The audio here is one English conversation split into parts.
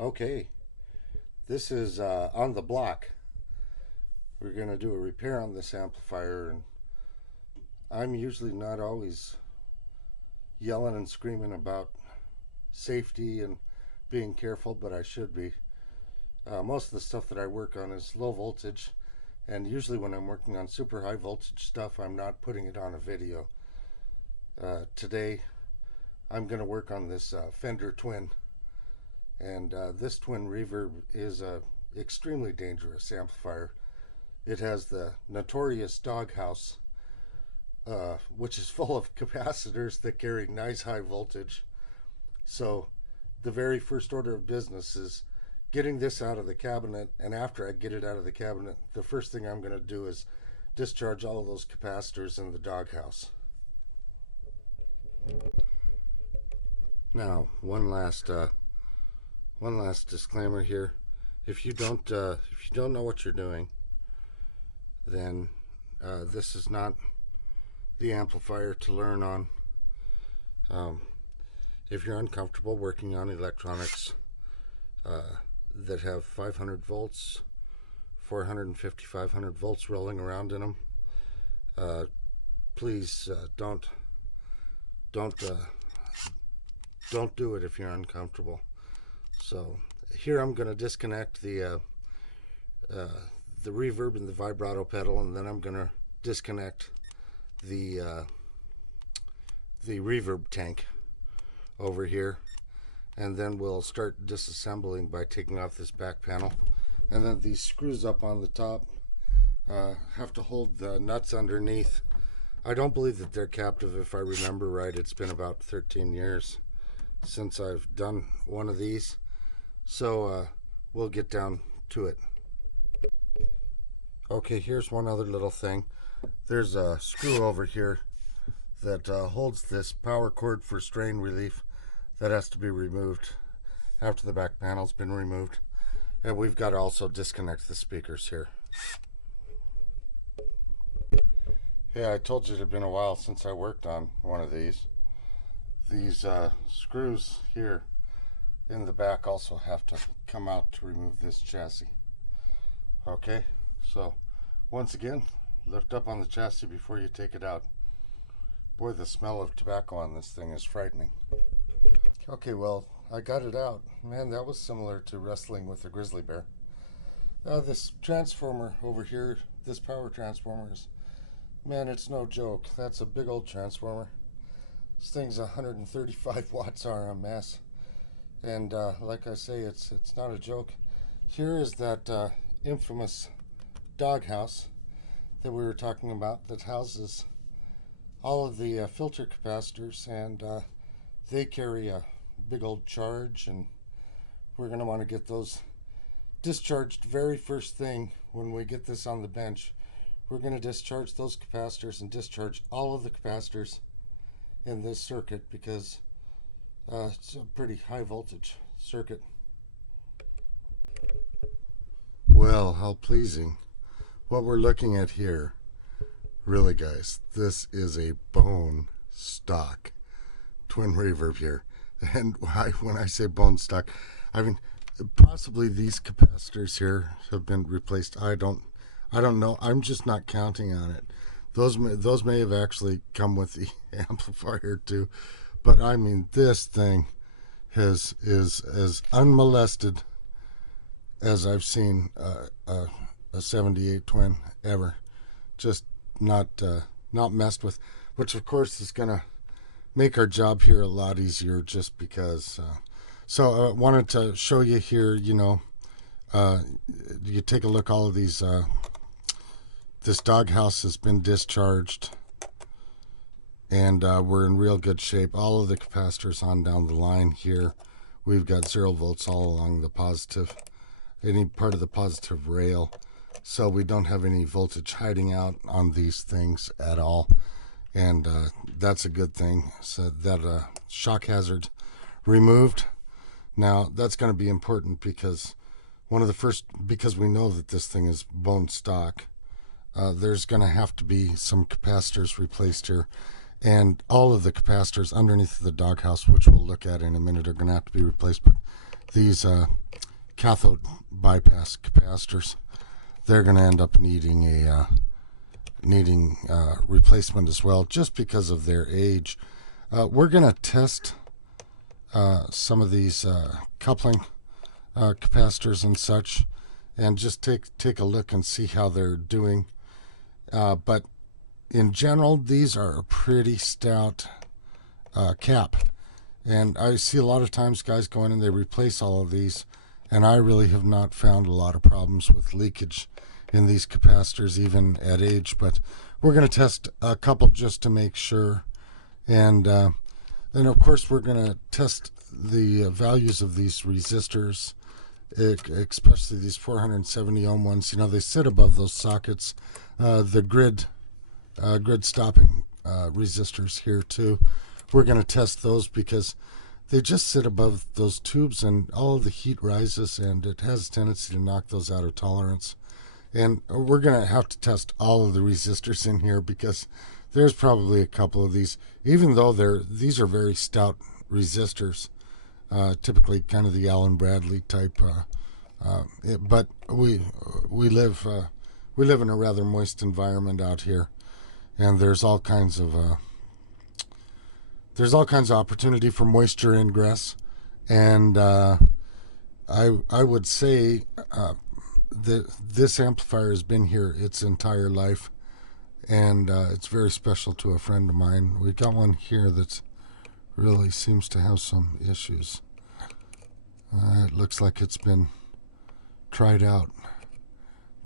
Okay, this is on the block. We're going to do a repair on this amplifier, and I'm usually not always yelling and screaming about safety and being careful, but I should be. Most of the stuff that I work on is low voltage, and usually when I'm working on super high voltage stuff, I'm not putting it on a video. Today, I'm going to work on this Fender Twin, and this Twin Reverb is a extremely dangerous amplifier. It has the notorious doghouse, which is full of capacitors that carry nice high voltage. So the very first order of business is getting this out of the cabinet, and after I get it out of the cabinet, the first thing I'm going to do is discharge all of those capacitors in the doghouse. Now, one last disclaimer here: if you don't know what you're doing, then this is not the amplifier to learn on. If you're uncomfortable working on electronics that have 500 volts, 450, 500 volts rolling around in them, please don't do it if you're uncomfortable. So here I'm going to disconnect the reverb and the vibrato pedal, and then I'm going to disconnect the reverb tank over here, and then we'll start disassembling by taking off this back panel. And then these screws up on the top have to hold the nuts underneath. I don't believe that they're captive, if I remember right. It's been about 13 years since I've done one of these, so we'll get down to it. Okay, here's one other little thing. There's a screw over here that holds this power cord for strain relief that has to be removed after the back panel's been removed. And we've got to also disconnect the speakers here. Yeah, I told you it had been a while since I worked on one of these. These screws here in the back also have to come out to remove this chassis. Okay, so once again, lift up on the chassis before you take it out. Boy, the smell of tobacco on this thing is frightening. Okay, well, I got it out. Man, that was similar to wrestling with a grizzly bear. This transformer over here, this power transformer is, man, it's no joke. That's a big old transformer. This thing's 135 watts RMS. And like I say, it's not a joke. Here is that infamous doghouse that we were talking about that houses all of the filter capacitors, and they carry a big old charge, and we're going to want to get those discharged very first thing when we get this on the bench. We're going to discharge those capacitors and discharge all of the capacitors in this circuit, because it's a pretty high voltage circuit. Well, how pleasing. What we're looking at here, really guys, this is a bone stock twin reverb here. And when I say bone stock, I mean possibly these capacitors here have been replaced. I don't know. I'm just not counting on it. Those may have actually come with the amplifier too. But I mean, this thing is as unmolested as I've seen a 78 twin ever. Just not messed with, which of course is gonna make our job here a lot easier, just because. So I wanted to show you here, you know, you take a look, all of these, this doghouse has been discharged, and we're in real good shape. All of the capacitors on down the line here, we've got 0 volts all along the positive, any part of the positive rail, so we don't have any voltage hiding out on these things at all. And that's a good thing. So that shock hazard removed. Now that's going to be important, because because we know that this thing is bone stock, there's going to have to be some capacitors replaced here, and all of the capacitors underneath the doghouse, which we'll look at in a minute, are going to have to be replaced. But these cathode bypass capacitors. They're going to end up needing a replacement as well, just because of their age. We're going to test some of these coupling capacitors and such, and just take a look and see how they're doing. But in general, these are a pretty stout cap. And I see a lot of times guys go in and they replace all of these, and I really have not found a lot of problems with leakage in these capacitors, even at age. But we're going to test a couple just to make sure. And then, of course, we're going to test the values of these resistors, especially these 470 ohm ones. You know, they sit above those sockets. The grid stopping resistors here too. We're going to test those because they just sit above those tubes, and all of the heat rises, and it has a tendency to knock those out of tolerance. And we're going to have to test all of the resistors in here, because there's probably a couple of these, even though these are very stout resistors, typically kind of the Allen Bradley type. But we live in a rather moist environment out here, and there's all kinds of opportunity for moisture ingress. And I would say that this amplifier has been here its entire life, and it's very special to a friend of mine. We got one here that really seems to have some issues. It looks like it's been tried out,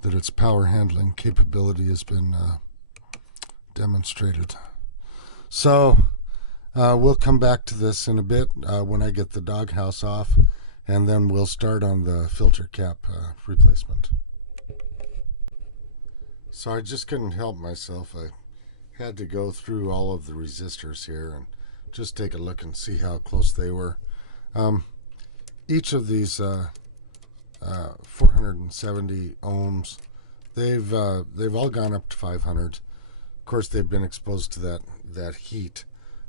that its power handling capability has been demonstrated. So we'll come back to this in a bit when I get the doghouse off, and then we'll start on the filter cap replacement. So I just couldn't help myself. I had to go through all of the resistors here and just take a look and see how close they were. Each of these 470 ohms, they've all gone up to 500. Of course, they've been exposed to that heat.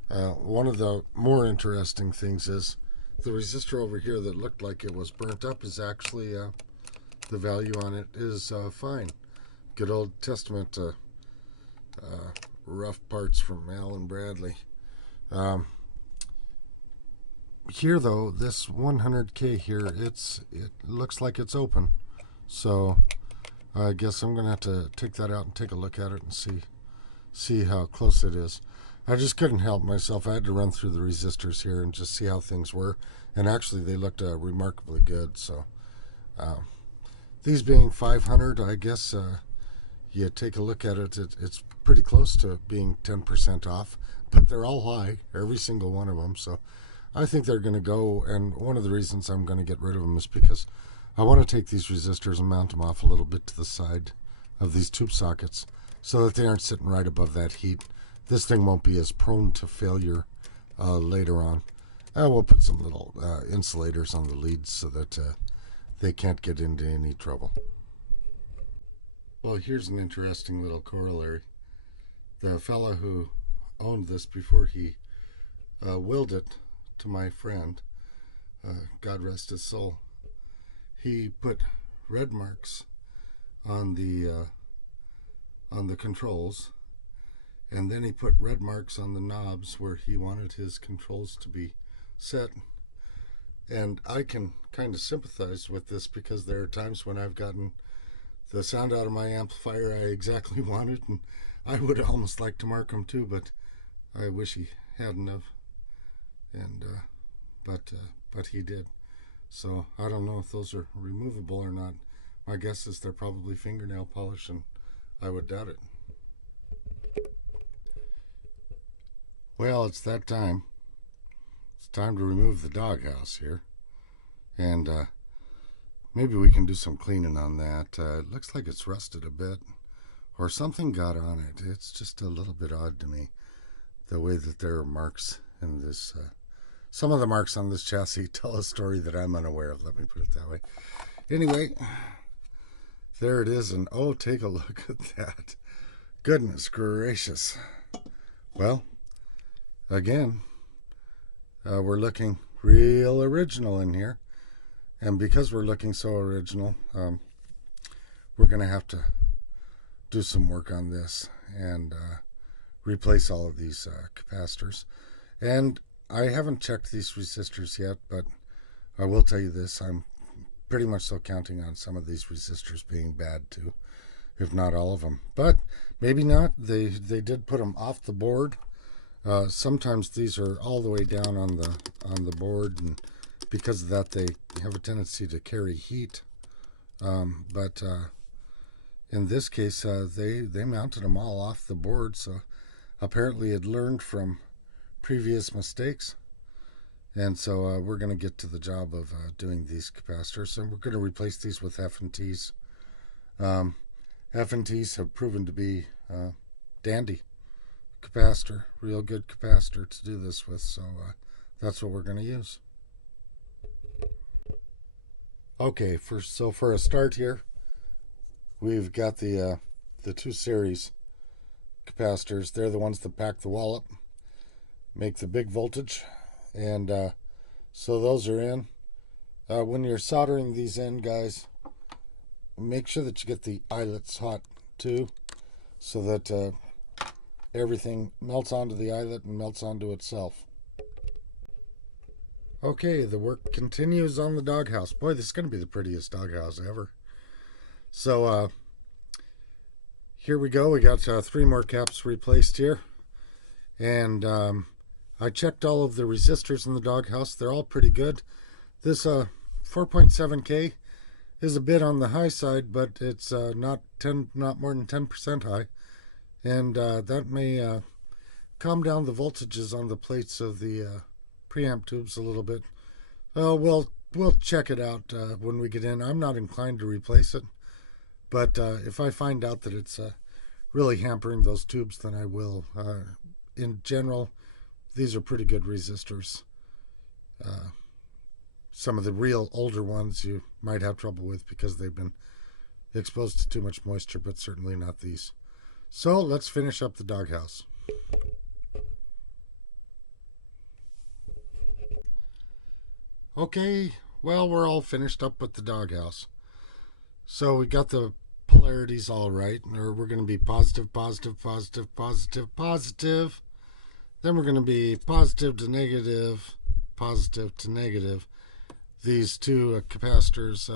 One of the more interesting things is the resistor over here that looked like it was burnt up is actually, the value on it is fine. Good old testament to rough parts from Allen Bradley. Here though, this 100K here, it looks like it's open. So I guess I'm going to have to take that out and take a look at it and see how close it is. I just couldn't help myself. I had to run through the resistors here and just see how things were. And actually, they looked remarkably good. So these being 500, I guess you take a look at it, it's pretty close to being 10% off. But they're all high, every single one of them. So I think they're going to go. And one of the reasons I'm going to get rid of them is because I want to take these resistors and mount them off a little bit to the side of these tube sockets so that they aren't sitting right above that heat. This thing won't be as prone to failure later on. We'll put some little insulators on the leads so that they can't get into any trouble. Well, here's an interesting little corollary. The fella who owned this before he willed it to my friend, God rest his soul, he put red marks on the controls, and then he put red marks on the knobs where he wanted his controls to be set. And I can kind of sympathize with this, because there are times when I've gotten the sound out of my amplifier I exactly wanted, and I would almost like to mark them too, but I wish he hadn't have. And but he did. So I don't know if those are removable or not. My guess is they're probably fingernail polish, and I would doubt it. Well, it's that time. It's time to remove the doghouse here. And maybe we can do some cleaning on that. It looks like it's rusted a bit, or something got on it. It's just a little bit odd to me, the way that there are marks in this. Some of the marks on this chassis tell a story that I'm unaware of. Let me put it that way. Anyway, there it is. And oh, take a look at that. Goodness gracious. Well, again, we're looking real original in here. And because we're looking so original, we're going to have to do some work on this and replace all of these capacitors. And I haven't checked these resistors yet, but I will tell you this, I'm pretty much still counting on some of these resistors being bad too, if not all of them. But maybe not. They did put them off the board. Sometimes these are all the way down on the board, and because of that they have a tendency to carry heat. But in this case, they mounted them all off the board, so apparently it learned from previous mistakes. And so we're going to get to the job of doing these capacitors, and we're going to replace these with F&Ts. F&Ts have proven to be dandy capacitor, real good capacitor to do this with, so that's what we're going to use. Okay, for a start here, we've got the 2 series capacitors. They're the ones that pack the wallop, make the big voltage, and so those are in. When you're soldering these in, guys, make sure that you get the eyelets hot too, so that everything melts onto the eyelet and melts onto itself. Okay, the work continues on the doghouse. Boy, this is going to be the prettiest doghouse ever. So here we go. We got 3 more caps replaced here, and I checked all of the resistors in the doghouse. They're all pretty good. This 4.7K is a bit on the high side, but it's not more than 10% high, and that may calm down the voltages on the plates of the preamp tubes a little bit. We'll check it out when we get in. I'm not inclined to replace it, but if I find out that it's really hampering those tubes, then I will. In general, these are pretty good resistors. Some of the real older ones you might have trouble with because they've been exposed to too much moisture, but certainly not these. So let's finish up the doghouse. Okay, well, we're all finished up with the doghouse. So we got the polarities all right, or we're going to be positive, positive, positive, positive, positive. Then we're going to be positive to negative, positive to negative. These 2 capacitors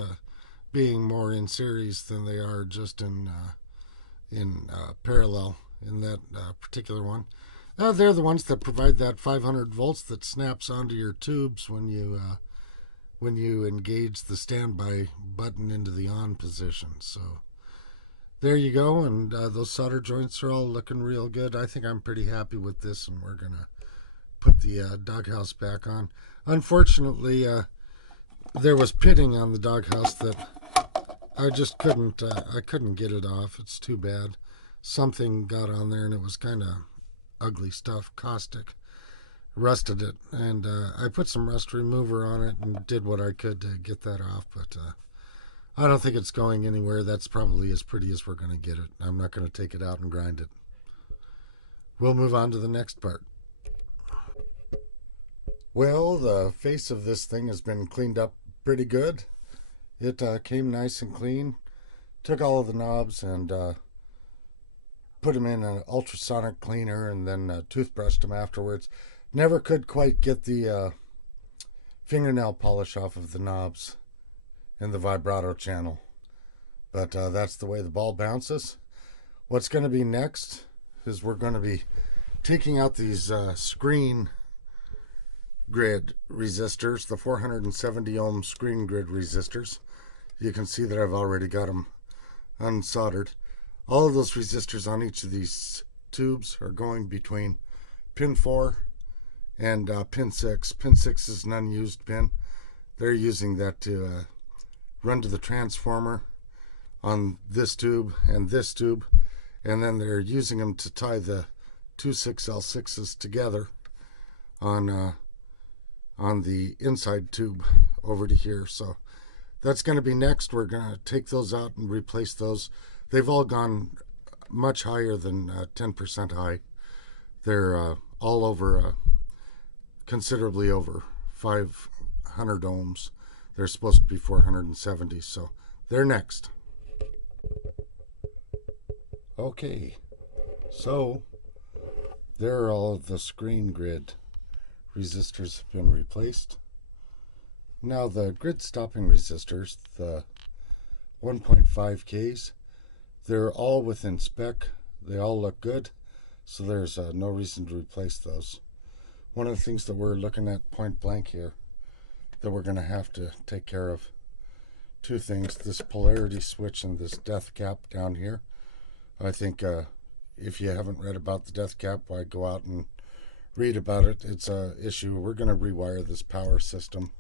being more in series than they are just in parallel in that particular one. They're the ones that provide that 500 volts that snaps onto your tubes when you engage the standby button into the on position. So there you go, and those solder joints are all looking real good. I think I'm pretty happy with this, and we're gonna put the doghouse back on. Unfortunately, there was pitting on the doghouse that I just couldn't get it off. It's too bad. Something got on there, and it was kind of ugly stuff, caustic. Rusted it, and I put some rust remover on it and did what I could to get that off, but I don't think it's going anywhere. That's probably as pretty as we're going to get it. I'm not going to take it out and grind it. We'll move on to the next part. Well, the face of this thing has been cleaned up pretty good. It came nice and clean. Took all of the knobs and put them in an ultrasonic cleaner and then toothbrushed them afterwards. Never could quite get the fingernail polish off of the knobs in the vibrato channel, but that's the way the ball bounces. What's going to be next is we're going to be taking out these screen grid resistors, the 470 ohm screen grid resistors. You can see that I've already got them unsoldered. All of those resistors on each of these tubes are going between pin 4 and pin 6. Pin 6 is an unused pin. They're using that to run to the transformer on this tube and this tube, and then they're using them to tie the 2 6L6s together on the inside tube over to here. So that's going to be next. We're going to take those out and replace those. They've all gone much higher than 10% high. They're all over, considerably over 500 ohms. They're supposed to be 470, so they're next. Okay, so there are all of the screen grid resistors have been replaced. Now the grid stopping resistors, the 1.5Ks, they're all within spec. They all look good, so there's no reason to replace those. One of the things that we're looking at point blank here that we're going to have to take care of, two things: this polarity switch and this death cap down here. I think if you haven't read about the death cap, why go out and read about it. It's an issue. We're going to rewire this power system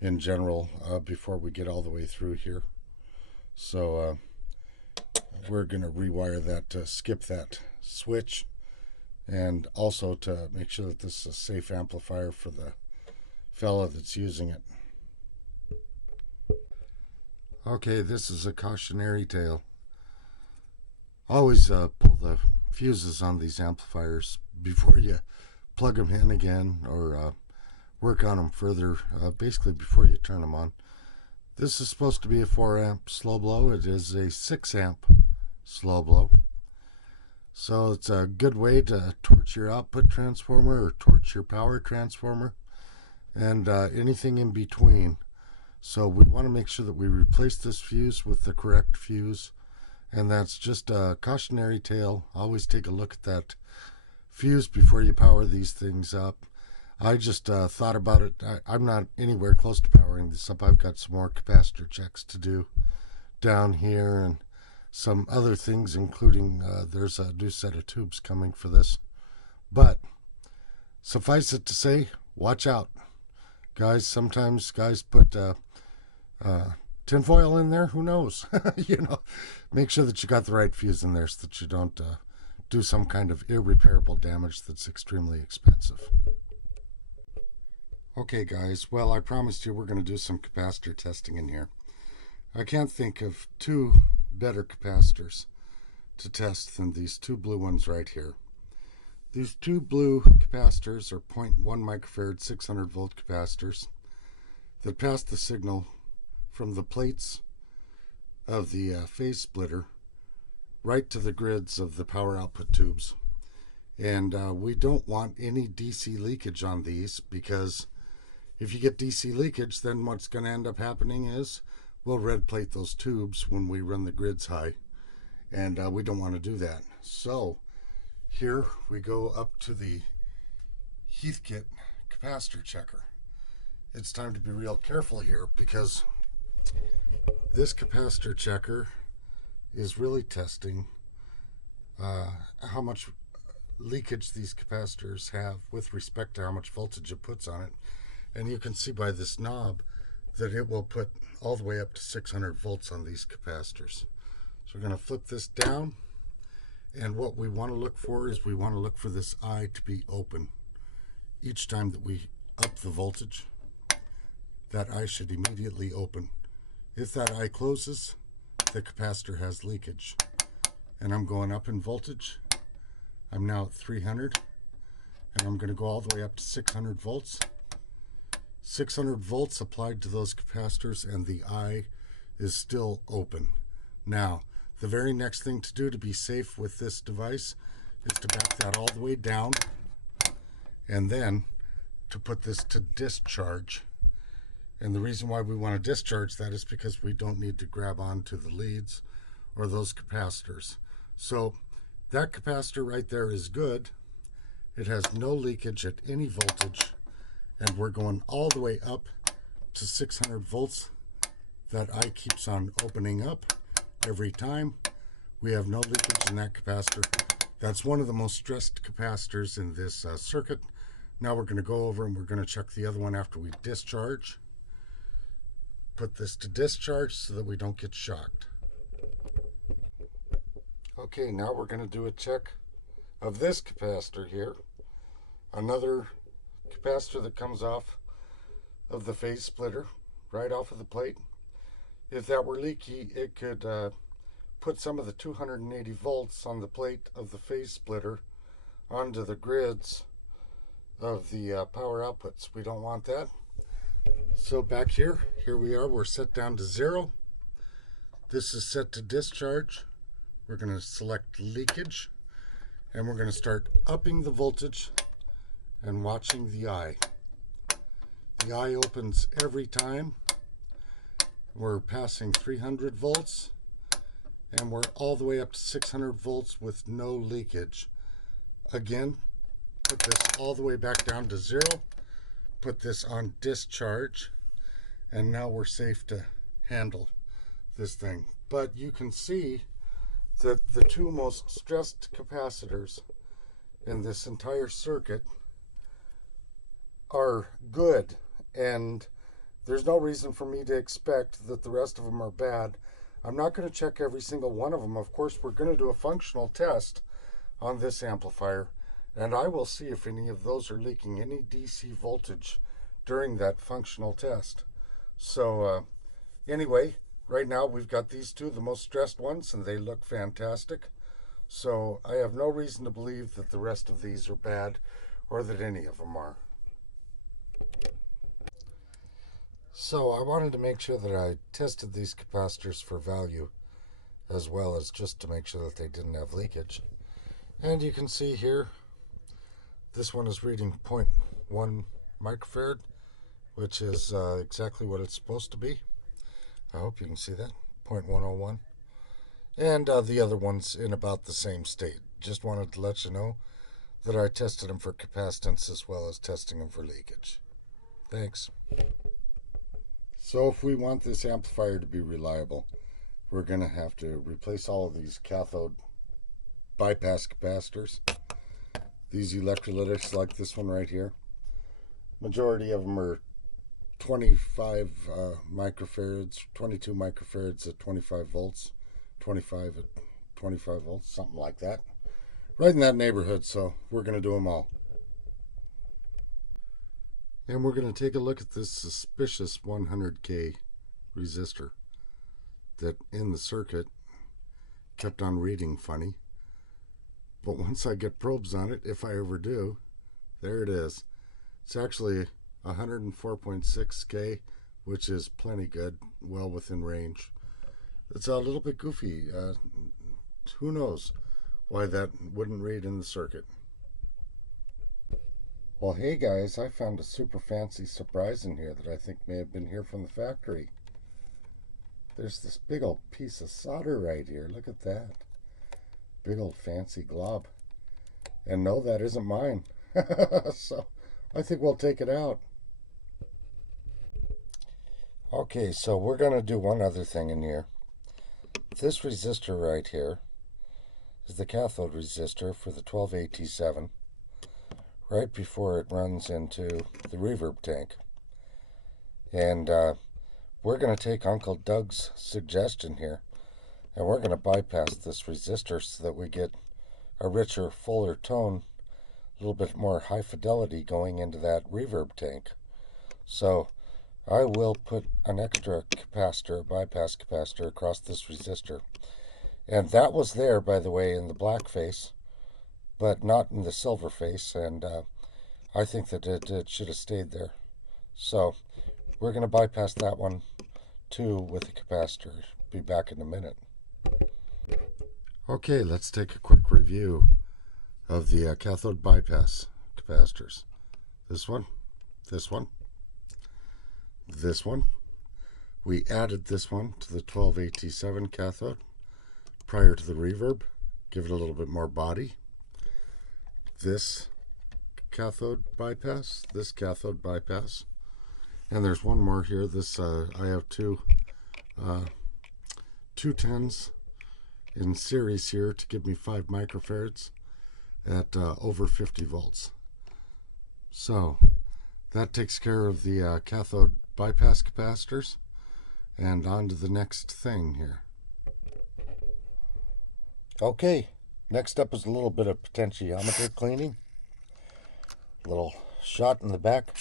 in general before we get all the way through here. So we're going to rewire that to skip that switch, and also to make sure that this is a safe amplifier for the fella that's using it. Okay, this is a cautionary tale. Always pull the fuses on these amplifiers before you plug them in again, or work on them further, basically before you turn them on. This is supposed to be a 4 amp slow blow. It is a 6 amp slow blow. So it's a good way to torch your output transformer or torch your power transformer and anything in between. So we want to make sure that we replace this fuse with the correct fuse. And that's just a cautionary tale. Always take a look at that fuse before you power these things up. I just thought about it. I'm not anywhere close to powering this up. I've got some more capacitor checks to do down here and some other things, including there's a new set of tubes coming for this. But suffice it to say, watch out. Guys, sometimes guys put tinfoil in there, who knows? You know, make sure that you got the right fuse in there so that you don't do some kind of irreparable damage that's extremely expensive. Okay guys, well, I promised you we're going to do some capacitor testing in here. I can't think of two better capacitors to test than these two blue ones right here. These two blue capacitors are 0.1 microfarad 600 volt capacitors that pass the signal from the plates of the phase splitter right to the grids of the power output tubes. And we don't want any DC leakage on these, because if you get DC leakage, then what's going to end up happening is we'll red plate those tubes when we run the grids high, and we don't want to do that. So here we go up to the Heath kit capacitor checker. It's time to be real careful here, because this capacitor checker is really testing how much leakage these capacitors have with respect to how much voltage it puts on it. And you can see by this knob that it will put all the way up to 600 volts on these capacitors. So we're going to flip this down, and what we want to look for is we want to look for this eye to be open. Each time that we up the voltage, that eye should immediately open. If that eye closes, the capacitor has leakage. And I'm going up in voltage. I'm now at 300, and I'm going to go all the way up to 600 volts. 600 volts applied to those capacitors, and the eye is still open. Now, the very next thing to do to be safe with this device is to back that all the way down, and then to put this to discharge. And the reason why we want to discharge that is because we don't need to grab onto the leads or those capacitors. So that capacitor right there is good. It has no leakage at any voltage, and we're going all the way up to 600 volts. That eye keeps on opening up every time. We have no leakage in that capacitor. That's one of the most stressed capacitors in this circuit. Now we're going to go over and we're going to check the other one after we discharge. Put this to discharge so that we don't get shocked. Okay, now we're going to do a check of this capacitor here. Another capacitor that comes off of the phase splitter, right off of the plate. If that were leaky, it could put some of the 280 volts on the plate of the phase splitter onto the grids of the power outputs. We don't want that. So back here we are, we're set down to 0. This is set to discharge. We're going to select leakage, and we're going to start upping the voltage and watching the eye. The eye opens every time. We're passing 300 volts, and we're all the way up to 600 volts with no leakage. Again, put this all the way back down to 0, put this on discharge, and now we're safe to handle this thing. But you can see that the two most stressed capacitors in this entire circuit are good, and there's no reason for me to expect that the rest of them are bad. I'm not going to check every single one of them. Of course, we're going to do a functional test on this amplifier, and I will see if any of those are leaking any DC voltage during that functional test. So anyway, right now we've got these two, the most stressed ones, and they look fantastic. So I have no reason to believe that the rest of these are bad or that any of them are. So I wanted to make sure that I tested these capacitors for value, as well as just to make sure that they didn't have leakage. And you can see here, this one is reading 0.1 microfarad, which is exactly what it's supposed to be. I hope you can see that, 0.101. And the other one's in about the same state. Just wanted to let you know that I tested them for capacitance as well as testing them for leakage. Thanks. So if we want this amplifier to be reliable, we're going to have to replace all of these cathode bypass capacitors. These electrolytics, like this one right here, majority of them are 25 microfarads, 22 microfarads at 25 volts, 25 at 25 volts, something like that. Right in that neighborhood, so we're going to do them all. And we're going to take a look at this suspicious 100K resistor that in the circuit kept on reading funny. But once I get probes on it, if I ever do, there it is. It's actually 104.6K, which is plenty good, well within range. It's a little bit goofy. Who knows why that wouldn't read in the circuit. Well, hey guys, I found a super fancy surprise in here that I think may have been here from the factory. There's this big old piece of solder right here. Look at that. Big old fancy glob. And no, that isn't mine. So I think we'll take it out. Okay, so we're going to do one other thing in here. This resistor right here is the cathode resistor for the 12AT7. Right before it runs into the reverb tank. And we're going to take Uncle Doug's suggestion here, and we're going to bypass this resistor so that we get a richer, fuller tone, a little bit more high fidelity going into that reverb tank. So I will put an extra capacitor, bypass capacitor, across this resistor. And that was there, by the way, in the black face, but not in the silver face, and I think that it should have stayed there. So we're going to bypass that one too with the capacitor. Be back in a minute. Okay, let's take a quick review of the cathode bypass capacitors. This one, this one, this one. We added this one to the 12AT7 cathode prior to the reverb. Give it a little bit more body. This cathode bypass, this cathode bypass, and there's one more here. This I have two 10s in series here to give me 5 microfarads at over 50 volts. So that takes care of the cathode bypass capacitors, and on to the next thing here. Okay, next up is a little bit of potentiometer cleaning. A little shot in the back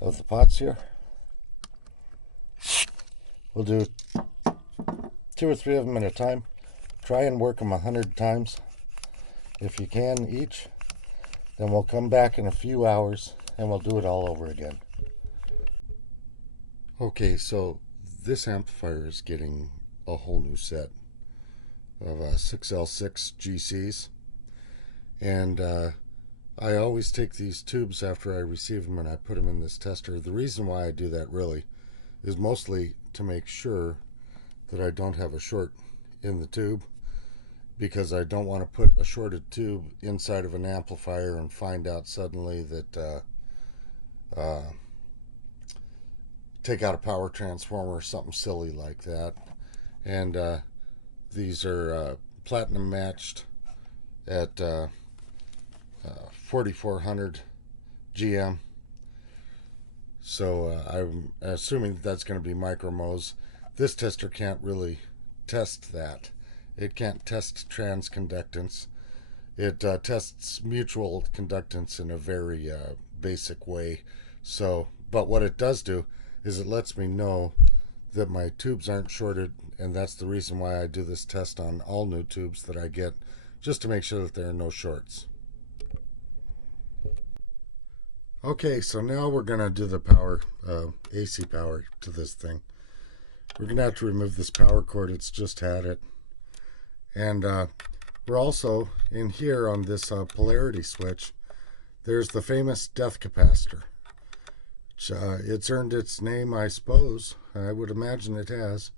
of the pots here. We'll do 2 or 3 of them at a time. Try and work them 100 times if you can each. Then we'll come back in a few hours and we'll do it all over again. Okay, so this amplifier is getting a whole new set of 6L6 GCs, and I always take these tubes after I receive them and I put them in this tester. The reason why I do that really is mostly to make sure that I don't have a short in the tube, because I don't want to put a shorted tube inside of an amplifier and find out suddenly that take out a power transformer or something silly like that. And these are platinum matched at 4400 GM. So I'm assuming that's going to be micro Mohs. This tester can't really test that. It can't test transconductance. It tests mutual conductance in a very basic way. So, but what it does do is it lets me know that my tubes aren't shorted, and that's the reason why I do this test on all new tubes that I get, just to make sure that there are no shorts. Okay, so now we're going to do the power, AC power to this thing. We're going to have to remove this power cord. It's just had it. And we're also in here on this polarity switch. There's the famous death capacitor. It's earned its name, I suppose. I would imagine it has.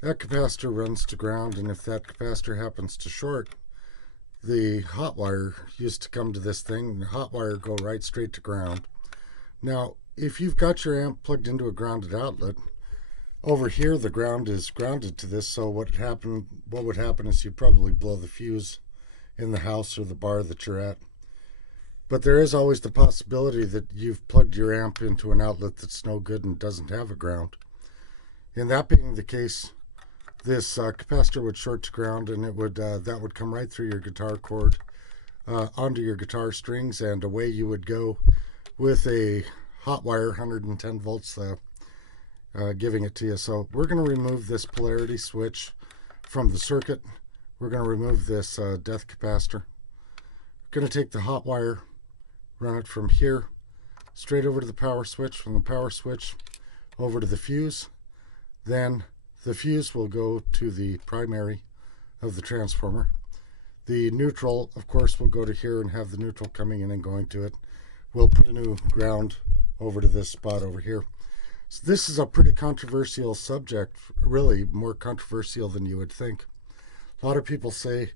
That capacitor runs to ground, and if that capacitor happens to short, the hot wire used to come to this thing, and the hot wire go right straight to ground. Now, if you've got your amp plugged into a grounded outlet, over here the ground is grounded to this, so what would happen is you'd probably blow the fuse in the house or the bar that you're at. But there is always the possibility that you've plugged your amp into an outlet that's no good and doesn't have a ground. In that being the case, this capacitor would short to ground, and it would that would come right through your guitar cord onto your guitar strings, and away you would go with a hot wire, 110 volts, giving it to you. So we're going to remove this polarity switch from the circuit. We're going to remove this death capacitor. We're going to take the hot wire, run it from here straight over to the power switch, from the power switch over to the fuse. Then the fuse will go to the primary of the transformer. The neutral, of course, will go to here and have the neutral coming in and going to it. We'll put a new ground over to this spot over here. So this is a pretty controversial subject, really more controversial than you would think. A lot of people say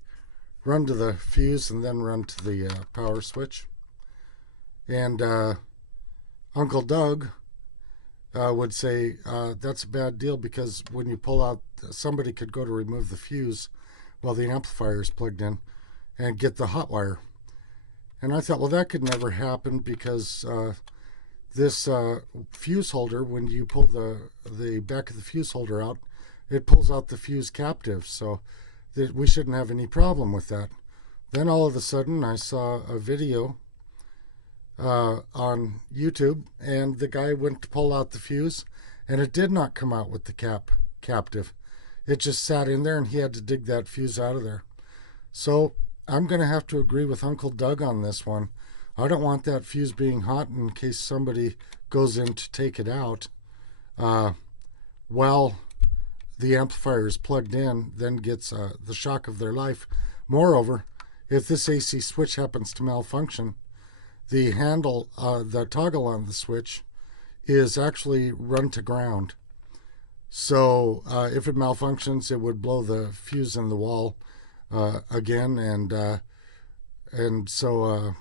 run to the fuse and then run to the power switch. And Uncle Doug would say that's a bad deal, because when you pull out, somebody could go to remove the fuse while the amplifier is plugged in and get the hot wire. And I thought, well, that could never happen, because this fuse holder, when you pull the back of the fuse holder out, it pulls out the fuse captive, so that we shouldn't have any problem with that. Then all of a sudden I saw a video on YouTube, and the guy went to pull out the fuse, and it did not come out with the captive. It just sat in there, and he had to dig that fuse out of there. So I'm going to have to agree with Uncle Doug on this one. I don't want that fuse being hot in case somebody goes in to take it out while the amplifier is plugged in, then gets the shock of their life. Moreover, if this AC switch happens to malfunction, the handle, the toggle on the switch is actually run to ground. So if it malfunctions, it would blow the fuse in the wall again, and so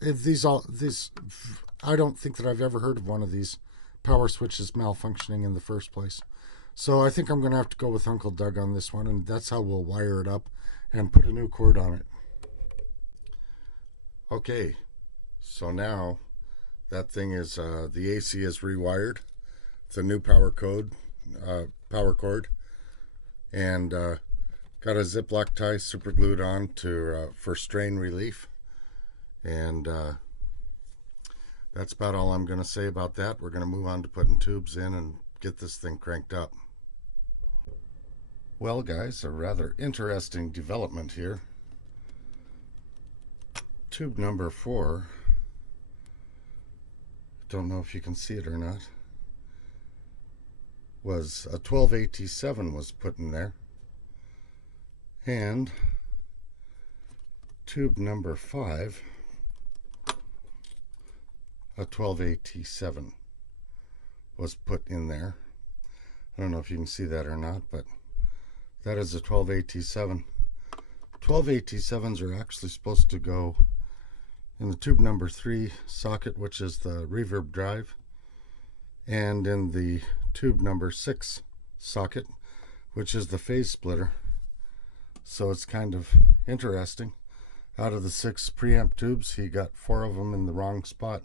these I don't think that I've ever heard of one of these power switches malfunctioning in the first place. So I think I'm going to have to go with Uncle Doug on this one, and that's how we'll wire it up and put a new cord on it. Okay, so now that thing is, the AC is rewired. It's a new power cord, and got a Ziploc tie super glued on to for strain relief. And that's about all I'm going to say about that. We're going to move on to putting tubes in and get this thing cranked up. Well, guys, a rather interesting development here. Tube number 4, don't know if you can see it or not, was a 12AT7 was put in there, and tube number 5, a 12AT7 was put in there. I don't know if you can see that or not, but that is a 12AT7. 12AT7s are actually supposed to go in the tube number 3 socket, which is the reverb drive, and in the tube number 6 socket, which is the phase splitter. So it's kind of interesting. Out of the 6 preamp tubes, he got 4 of them in the wrong spot.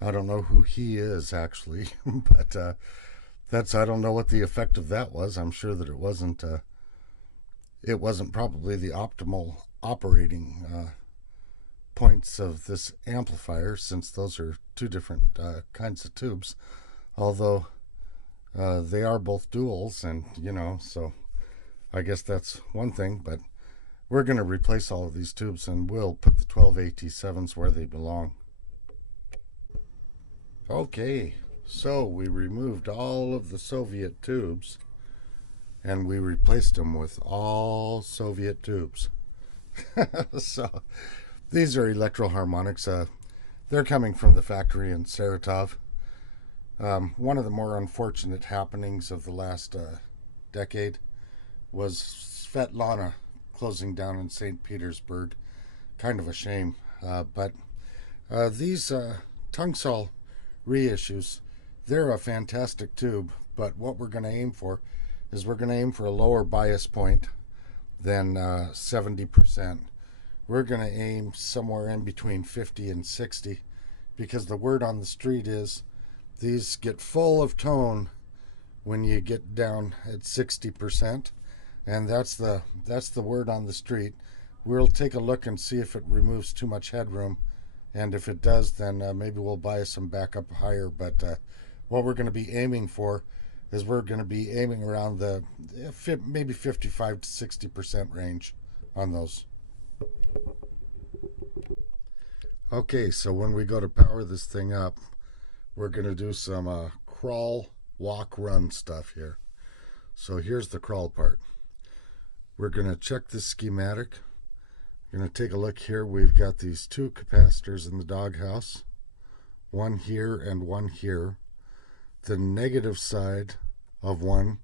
I don't know who he is actually, but I don't know what the effect of that was. I'm sure that it wasn't probably the optimal operating points of this amplifier, since those are 2 different kinds of tubes, although they are both duals, and so I guess that's one thing. But we're going to replace all of these tubes, and we'll put the 12AT7s where they belong. Okay, so we removed all of the Soviet tubes and we replaced them with all Soviet tubes. So these are electro-harmonics. They're coming from the factory in Saratov. One of the more unfortunate happenings of the last decade was Svetlana closing down in St. Petersburg. Kind of a shame. But these Tungsol reissues, they're a fantastic tube, but what we're going to aim for is we're going to aim for a lower bias point than 70%. We're going to aim somewhere in between 50 and 60, because the word on the street is these get full of tone when you get down at 60%, and that's the word on the street. We'll take a look and see if it removes too much headroom. And if it does, then maybe we'll bias them back up higher. But what we're going to be aiming for is we're going to be aiming around the maybe 55 to 60% range on those. Okay, so when we go to power this thing up, we're going to do some crawl, walk, run stuff here. So here's the crawl part. We're going to check this schematic. We're going to take a look here. We've got these 2 capacitors in the doghouse, one here and one here. The negative side of one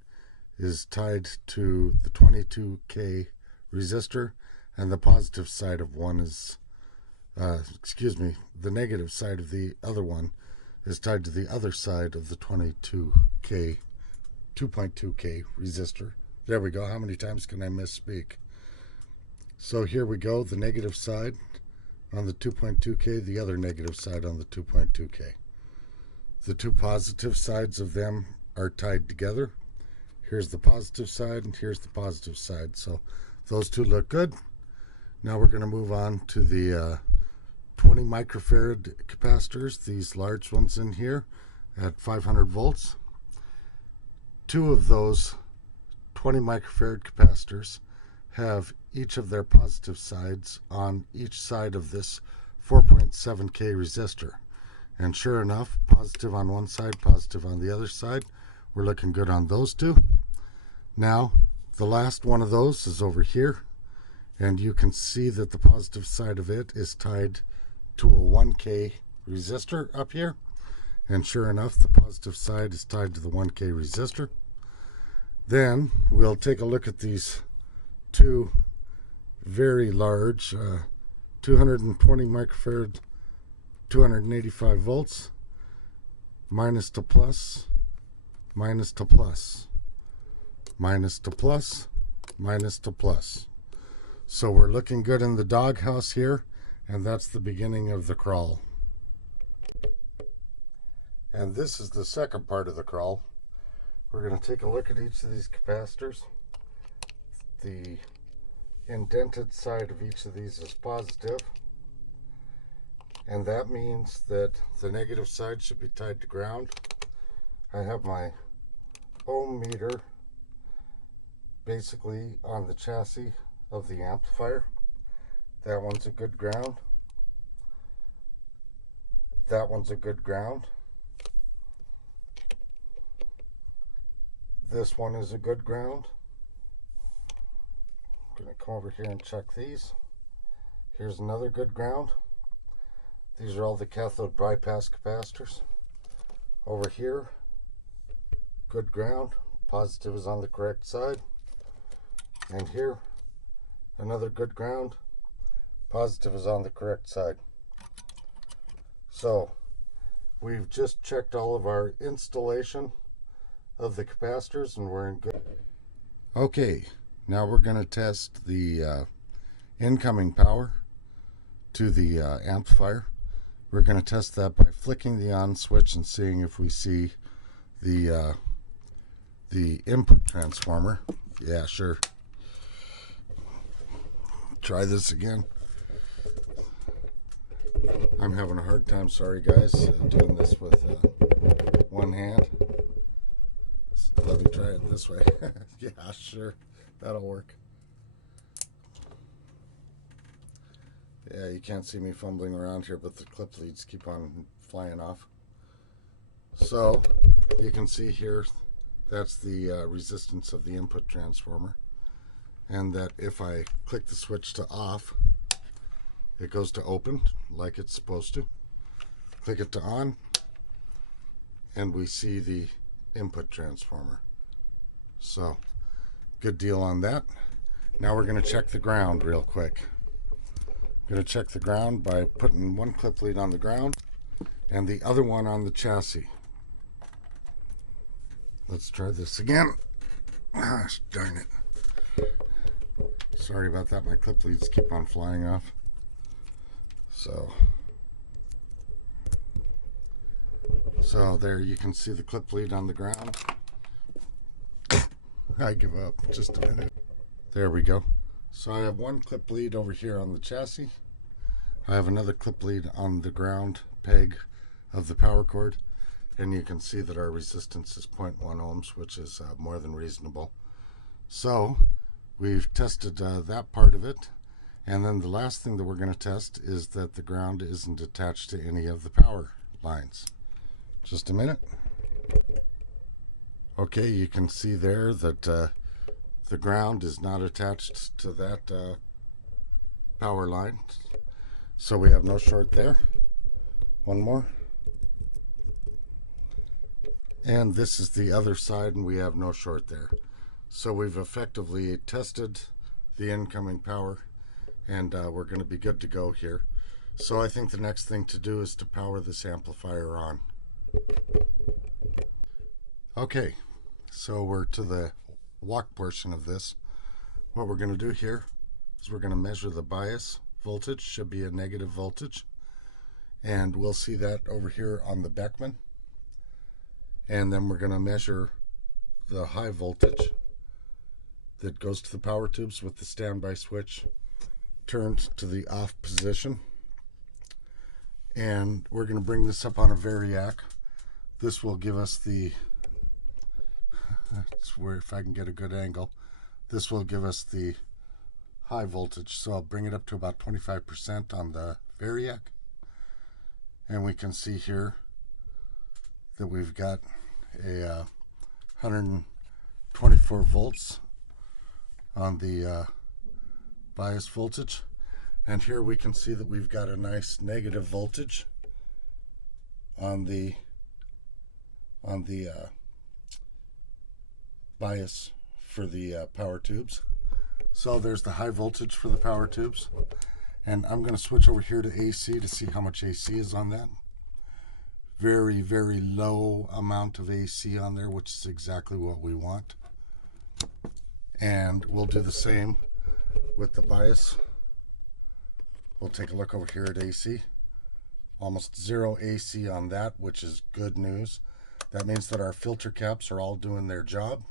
is tied to the 22K resistor, and the positive side of one is, the negative side of the other one is tied to the other side of the 2.2K resistor. There we go. How many times can I misspeak? So here we go, the negative side on the 2.2K, the other negative side on the 2.2K. The 2 positive sides of them are tied together. Here's the positive side and here's the positive side. So those 2 look good. Now we're going to move on to the 20 microfarad capacitors, these large ones in here at 500 volts. 2 of those 20 microfarad capacitors have each of their positive sides on each side of this 4.7K resistor. And sure enough, positive on one side, positive on the other side. We're looking good on those 2. Now, the last one of those is over here, and you can see that the positive side of it is tied to a 1K resistor up here. And sure enough, the positive side is tied to the 1K resistor. Then we'll take a look at these 2 very large 220 microfarad, 285 volts, minus to plus, minus to plus, minus to plus, minus to plus. So we're looking good in the doghouse here, and that's the beginning of the crawl. And this is the second part of the crawl. We're going to take a look at each of these capacitors. The indented side of each of these is positive, and that means that the negative side should be tied to ground. I have my ohm meter basically on the chassis of the amplifier. That one's a good ground. That one's a good ground. This one is a good ground. I'm going to come over here and check these. Here's another good ground. These are all the cathode bypass capacitors. Over here, good ground. Positive is on the correct side. And here, another good ground. Positive is on the correct side. So, we've just checked all of our installation of the capacitors and we're in good. Okay, now we're going to test the incoming power to the amplifier. We're going to test that by flicking the on switch and seeing if we see the input transformer. Yeah, sure. Try this again. I'm having a hard time, sorry guys, doing this with one hand. So let me try it this way. Yeah, sure, that'll work. Yeah, you can't see me fumbling around here, but the clip leads keep on flying off. So you can see here, that's the resistance of the input transformer, and that if I click the switch to off, it goes to open like it's supposed to. Click it to on, and we see the input transformer. So, good deal on that. Now we're going to check the ground real quick. I'm going to check the ground by putting one clip lead on the ground and the other one on the chassis. Let's try this again. Gosh, darn it. Sorry about that, my clip leads keep on flying off. So there you can see the clip lead on the ground. I give up, just a minute. There we go. So I have one clip lead over here on the chassis. I have another clip lead on the ground peg of the power cord. And you can see that our resistance is 0.1 ohms, which is more than reasonable. So we've tested that part of it. And then the last thing that we're going to test is that the ground isn't attached to any of the power lines. Just a minute. Okay, you can see there that the ground is not attached to that power line. So we have no short there. One more. And this is the other side, and we have no short there. So we've effectively tested the incoming power, and we're going to be good to go here. So I think the next thing to do is to power this amplifier on. Okay, so we're to the walk portion of this. What we're going to do here is we're going to measure the bias voltage. Should be a negative voltage, and we'll see that over here on the Beckman. And then we're going to measure the high voltage that goes to the power tubes with the standby switch turned to the off position. And we're going to bring this up on a variac. This will give us the, that's where, if I can get a good angle, this will give us the high voltage. So I'll bring it up to about 25% on the variac. And we can see here that we've got a 124 volts on the bias voltage, and here we can see that we've got a nice negative voltage on the bias for the power tubes. So there's the high voltage for the power tubes, and I'm going to switch over here to AC to see how much AC is on that. Very, very low amount of AC on there, which is exactly what we want. And we'll do the same with the bias. We'll take a look over here at AC. Almost zero AC on that, which is good news. That means that our filter caps are all doing their job.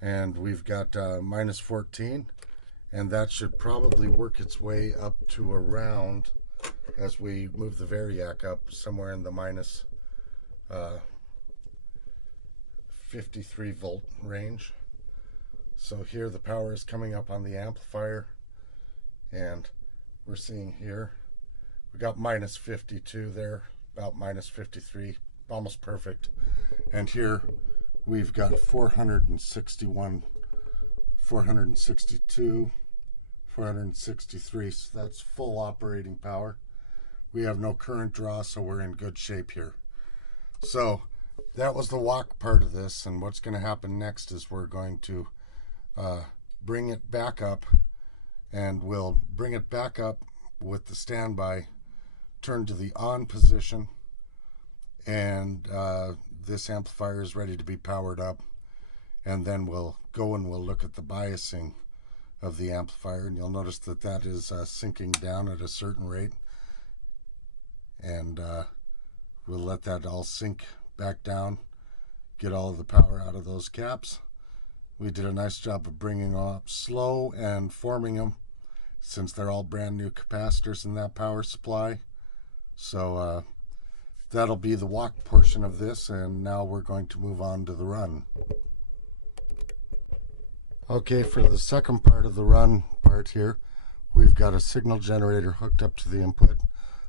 And we've got minus 14, and that should probably work its way up to around, as we move the variac up, somewhere in the minus 53 volt range. So here the power is coming up on the amplifier, and we're seeing here we got minus 52 there, about minus 53, almost perfect. And here we've got 461, 462, 463, so that's full operating power. We have no current draw, so we're in good shape here. So that was the walk part of this, and what's going to happen next is we're going to bring it back up, and we'll bring it back up with the standby turned to the on position, and this amplifier is ready to be powered up, and then we'll go and we'll look at the biasing of the amplifier, and you'll notice that that is sinking down at a certain rate, and we'll let that all sink back down, get all of the power out of those caps. We did a nice job of bringing them up slow and forming them, since they're all brand new capacitors in that power supply. So that'll be the walk portion of this, and now we're going to move on to the run. Okay, for the second part of the run part here, we've got a signal generator hooked up to the input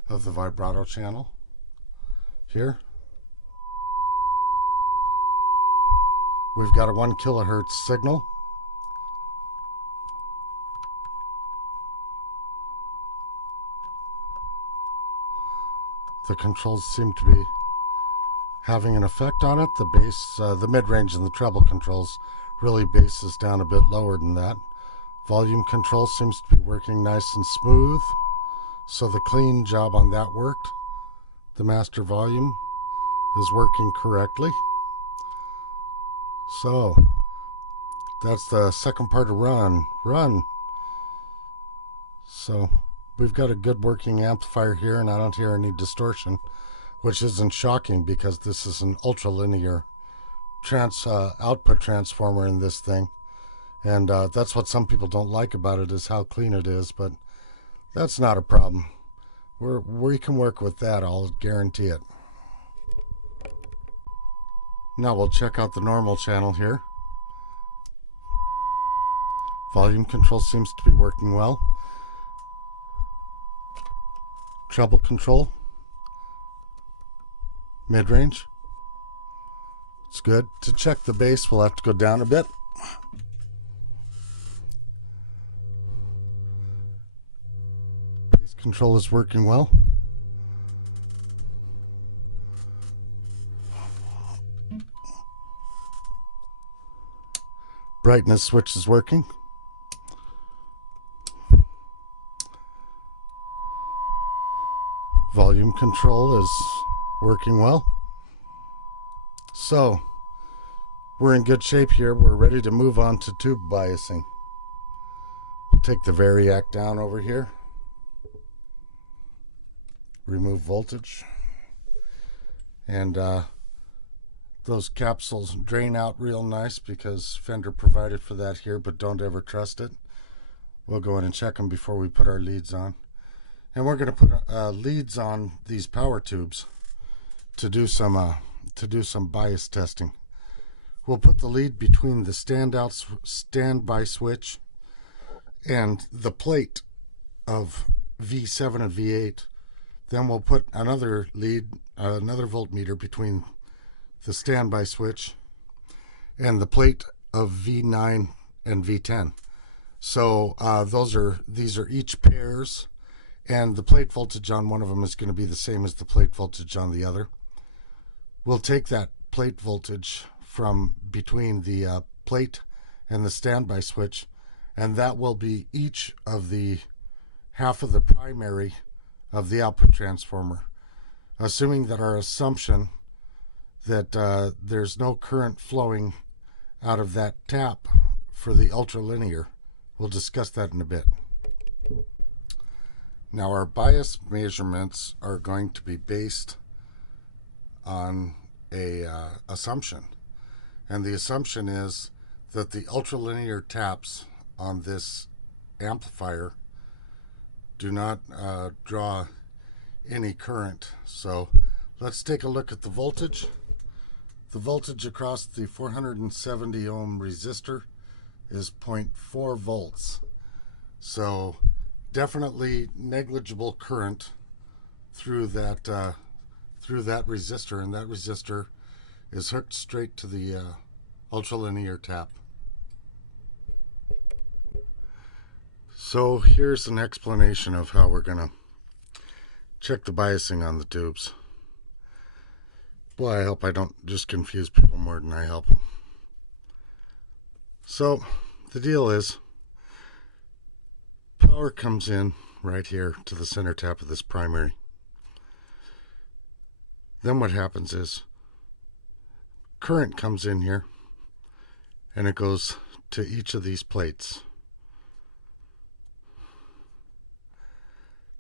of the vibrato channel here. We've got a 1 kilohertz signal. The controls seem to be having an effect on it. The bass, the mid-range and the treble controls really bass is down a bit lower than that. Volume control seems to be working nice and smooth, so the clean job on that worked. The master volume is working correctly. So that's the second part of run. So we've got a good working amplifier here, and I don't hear any distortion, which isn't shocking because this is an ultralinear output transformer in this thing, and that's what some people don't like about it, is how clean it is, but that's not a problem. We can work with that, I'll guarantee it. Now we'll check out the normal channel here. Volume control seems to be working well. Treble control, mid-range, it's good. To check the bass, we'll have to go down a bit. Bass control is working well. Brightness switch is working. Volume control is working well. So we're in good shape here. We're ready to move on to tube biasing. We'll take the variac down over here. Remove voltage. And those capsules drain out real nice because Fender provided for that here, but don't ever trust it. We'll go in and check them before we put our leads on. And we're going to put leads on these power tubes to do some bias testing. We'll put the lead between the standby switch and the plate of V7 and V8. Then we'll put another lead, another voltmeter between the standby switch and the plate of V9 and V10. So these are each pairs, and the plate voltage on one of them is going to be the same as the plate voltage on the other. We'll take that plate voltage from between the plate and the standby switch, and that will be each of the half of the primary of the output transformer, assuming that our assumption that there's no current flowing out of that tap for the ultralinear. We'll discuss that in a bit. Now our bias measurements are going to be based on a assumption, and the assumption is that the ultralinear taps on this amplifier do not draw any current. So let's take a look at the voltage. The voltage across the 470 ohm resistor is 0.4 volts. So definitely negligible current through that resistor, and that resistor is hooked straight to the ultralinear tap. So here's an explanation of how we're going to check the biasing on the tubes. Boy, I hope I don't just confuse people more than I help them. So the deal is, power comes in right here to the center tap of this primary. Then what happens is current comes in here and it goes to each of these plates.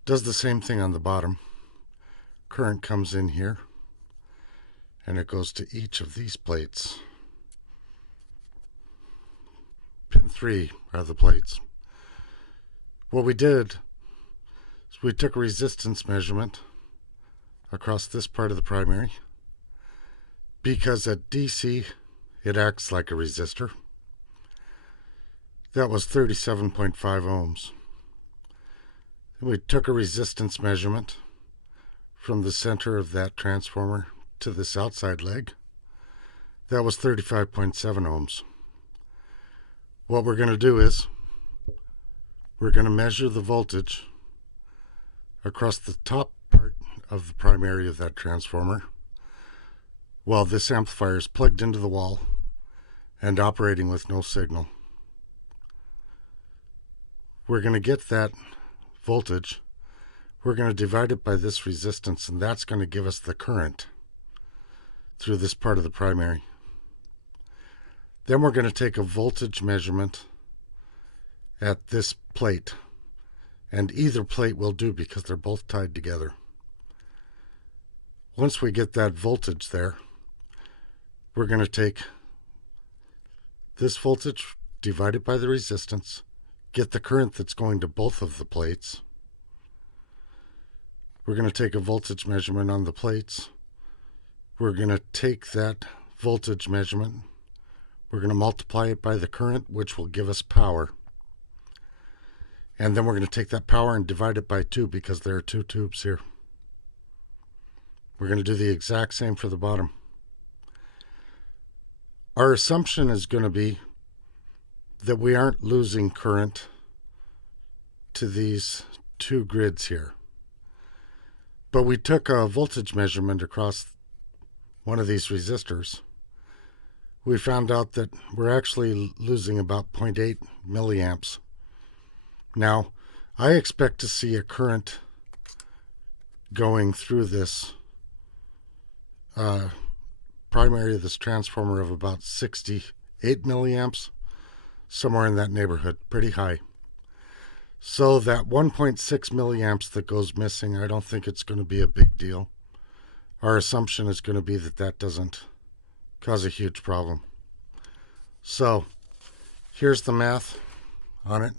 Does the same thing on the bottom. Current comes in here and it goes to each of these plates. Pin 3 are the plates. What we did is we took a resistance measurement across this part of the primary, because at DC it acts like a resistor. That was 37.5 ohms. We took a resistance measurement from the center of that transformer to this outside leg. That was 35.7 ohms. What we're going to do is we're going to measure the voltage across the top part of the primary of that transformer while this amplifier is plugged into the wall and operating with no signal. We're going to get that voltage. We're going to divide it by this resistance, and that's going to give us the current through this part of the primary. Then we're going to take a voltage measurement at this plate, and either plate will do because they're both tied together. Once we get that voltage there, we're going to take this voltage divided by the resistance, get the current that's going to both of the plates. We're going to take a voltage measurement on the plates. We're going to take that voltage measurement. We're going to multiply it by the current, which will give us power. And then we're going to take that power and divide it by 2 because there are 2 tubes here. We're going to do the exact same for the bottom. Our assumption is going to be that we aren't losing current to these 2 grids here. But we took a voltage measurement across one of these resistors. We found out that we're actually losing about 0.8 milliamps. Now, I expect to see a current going through this primary of this transformer of about 68 milliamps, somewhere in that neighborhood, pretty high. So that 1.6 milliamps that goes missing, I don't think it's going to be a big deal. Our assumption is going to be that that doesn't cause a huge problem. So here's the math on it.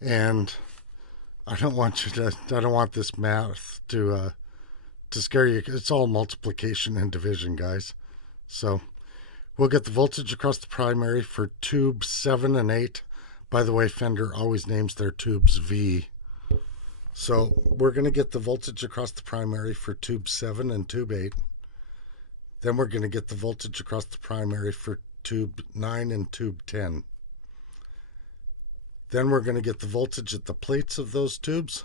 And I don't want this math to scare you. It's all multiplication and division, guys. So we'll get the voltage across the primary for tubes 7 and 8. By the way, Fender always names their tubes V. So we're going to get the voltage across the primary for tube 7 and tube 8. Then we're going to get the voltage across the primary for tube 9 and tube 10. Then we're going to get the voltage at the plates of those tubes.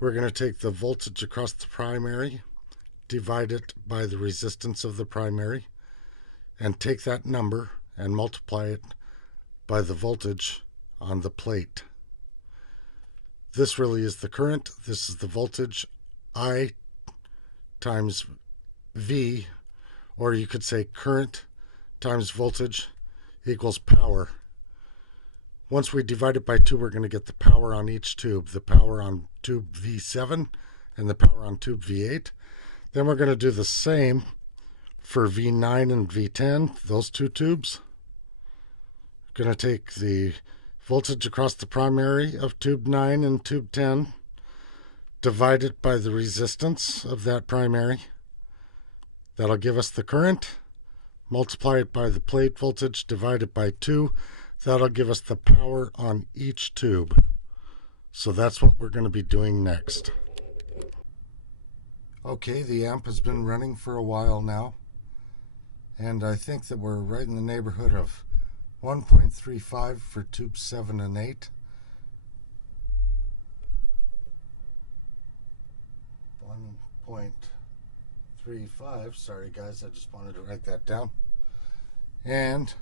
We're going to take the voltage across the primary, divide it by the resistance of the primary, and take that number and multiply it by the voltage on the plate. This really is the current. This is the voltage. I times V, or you could say current times voltage equals power. Once we divide it by 2, we're going to get the power on each tube. The power on tube V7 and the power on tube V8. Then we're going to do the same for V9 and V10, those 2 tubes. We're going to take the voltage across the primary of tube 9 and tube 10, divide it by the resistance of that primary. That'll give us the current. Multiply it by the plate voltage, divide it by 2. That'll give us the power on each tube. So that's what we're going to be doing next. Okay, the amp has been running for a while now. And I think that we're right in the neighborhood of 1.35 for tubes 7 and 8. 1.35, sorry guys, I just wanted to write that down. And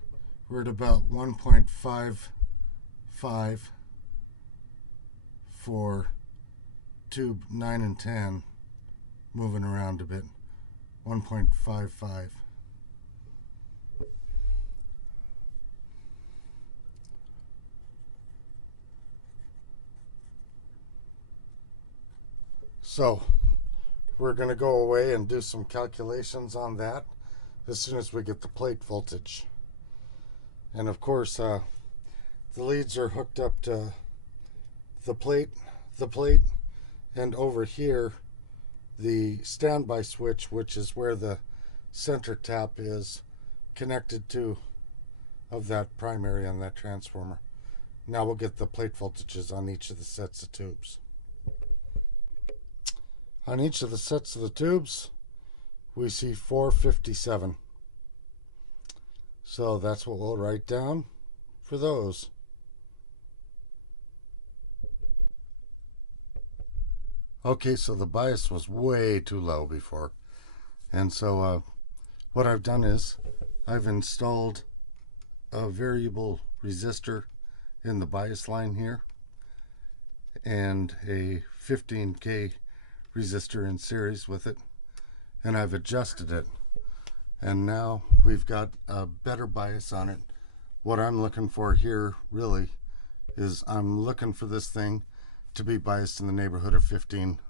we're at about 1.55 for tube 9 and 10, moving around a bit. 1.55. So we're going to go away and do some calculations on that as soon as we get the plate voltage. And of course, the leads are hooked up to the plate, and over here, the standby switch, which is where the center tap is connected to of that primary on that transformer. Now we'll get the plate voltages on each of the sets of tubes. On each of the sets of the tubes, we see 457. So that's what we'll write down for those. Okay, so the bias was way too low before. And so what I've done is I've installed a variable resistor in the bias line here and a 15K resistor in series with it, and I've adjusted it, and now we've got a better bias on it. What I'm looking for here really is I'm looking for this thing to be biased in the neighborhood of 15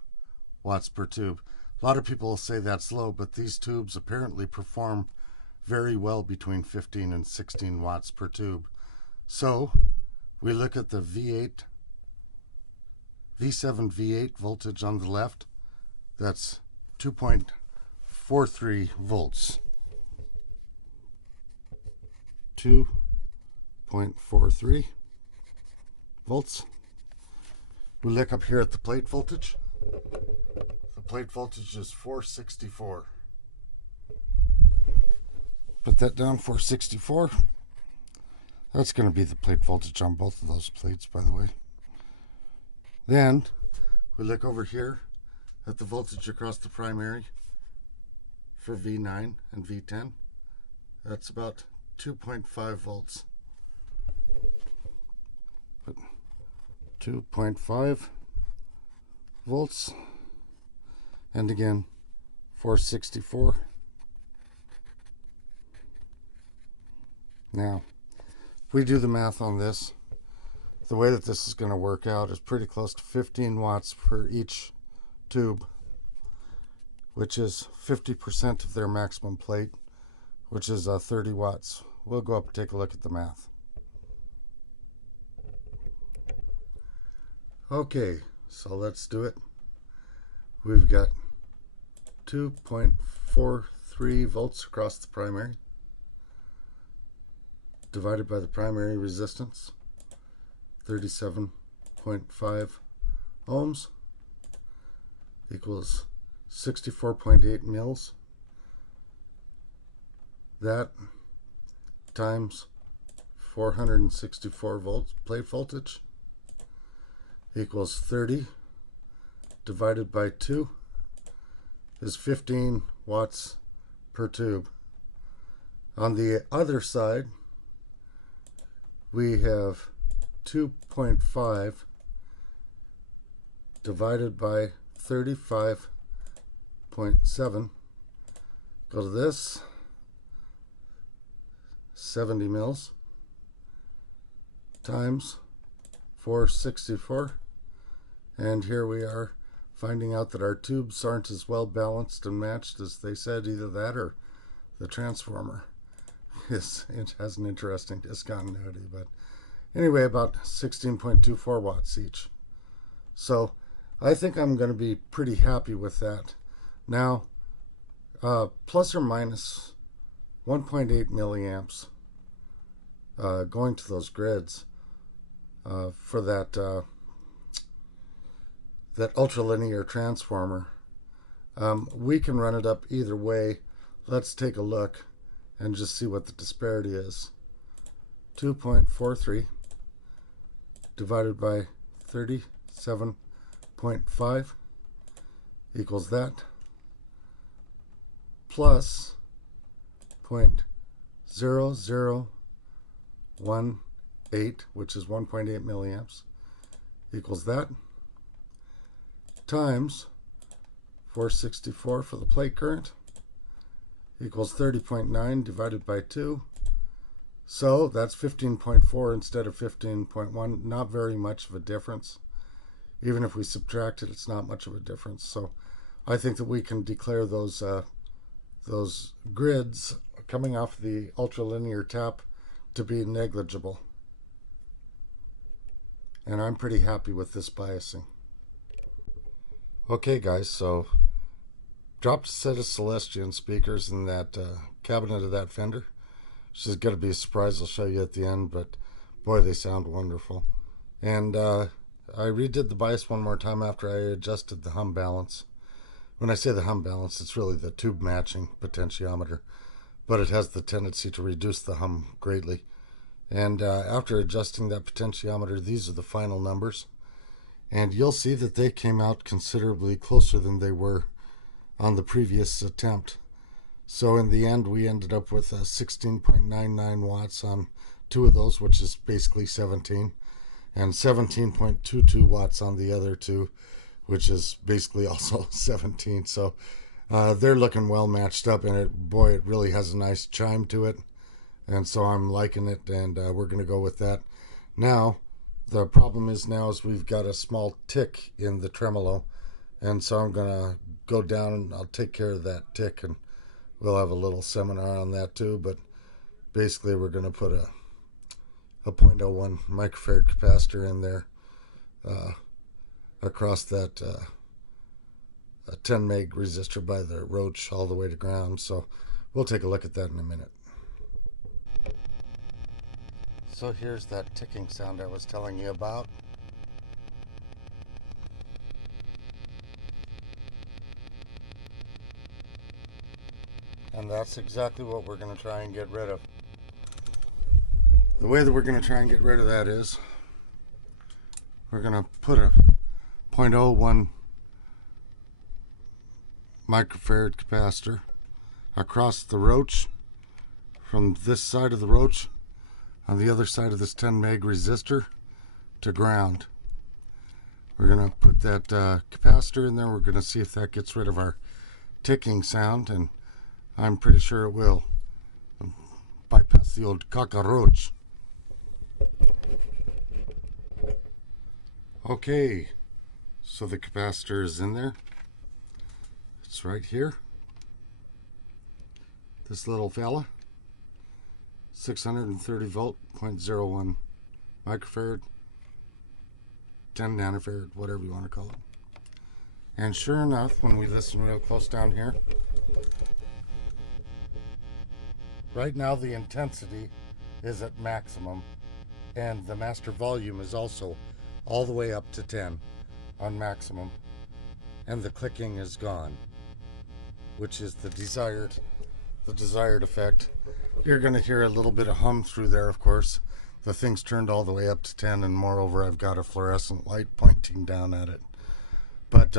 watts per tube. A lot of people will say that's low, but these tubes apparently perform very well between 15 and 16 watts per tube. So we look at the V7 V8 voltage on the left. That's 2.43 volts. 2.43 volts. We look up here at the plate voltage. The plate voltage is 464. Put that down, 464. That's going to be the plate voltage on both of those plates, by the way. Then we look over here at the voltage across the primary for V9 and V10. That's about 2.5 volts. But 2.5 volts. And again, 464. Now, if we do the math on this, the way that this is going to work out is pretty close to 15 watts for each tube, which is 50% of their maximum plate, which is 30 watts. We'll go up and take a look at the math. Okay, so let's do it. We've got 2.43 volts across the primary, divided by the primary resistance, 37.5 ohms, equals 64.8 mils. That times 464 volts plate voltage equals 30 divided by 2 is 15 watts per tube. On the other side, we have 2.5 divided by 35.7. Go to this, 70 mils times 464, and here we are finding out that our tubes aren't as well balanced and matched as they said. Either that or the transformer it has an interesting discontinuity, but anyway, about 16.24 watts each. So I think I'm going to be pretty happy with that. Now, plus or minus 1.8 milliamps going to those grids for that that ultralinear transformer. We can run it up either way. Let's take a look and just see what the disparity is. 2.43 divided by 37.5 equals that, plus 0.0018, which is 1.8 milliamps, equals that, times 464 for the plate current, equals 30.9 divided by 2. So that's 15.4 instead of 15.1. Not very much of a difference. Even if we subtract it, it's not much of a difference. So I think that we can declare those grids coming off the ultralinear tap to be negligible. And I'm pretty happy with this biasing. Okay guys, so dropped a set of Celestion speakers in that cabinet of that Fender. Which is going to be a surprise. I'll show you at the end, but boy, they sound wonderful. And I redid the bias one more time after I adjusted the hum balance. When I say the hum balance, it's really the tube matching potentiometer, but it has the tendency to reduce the hum greatly. And after adjusting that potentiometer, these are the final numbers. And you'll see that they came out considerably closer than they were on the previous attempt. So in the end, we ended up with 16.99 watts on 2 of those, which is basically 17, and 17.22 watts on the other 2, which is basically also 17. So they're looking well matched up, and boy, it really has a nice chime to it. And so I'm liking it, and we're going to go with that. Now, the problem is we've got a small tick in the tremolo, and so I'm going to go down and I'll take care of that tick, and we'll have a little seminar on that too. But basically we're going to put a 0.01 microfarad capacitor in there across that 10 meg resistor by the roach all the way to ground. So we'll take a look at that in a minute. So here's that ticking sound I was telling you about. And that's exactly what we're going to try and get rid of. The way that we're going to try and get rid of that is we're going to put a 0.01 microfarad capacitor across the roach from this side of the roach on the other side of this 10 meg resistor to ground. We're going to put that capacitor in there. We're going to see if that gets rid of our ticking sound, and I'm pretty sure it will. Bypass the old cockroach. Okay, so the capacitor is in there. It's right here. This little fella. 630 volt, 0.01 microfarad, 10 nanofarad, whatever you want to call it. And sure enough, when we listen real close down here, right now the intensity is at maximum, and the master volume is also all the way up to 10 on maximum, and the clicking is gone, which is the desired effect. You're going to hear a little bit of hum through there, of course. The thing's turned all the way up to 10, and moreover, I've got a fluorescent light pointing down at it. But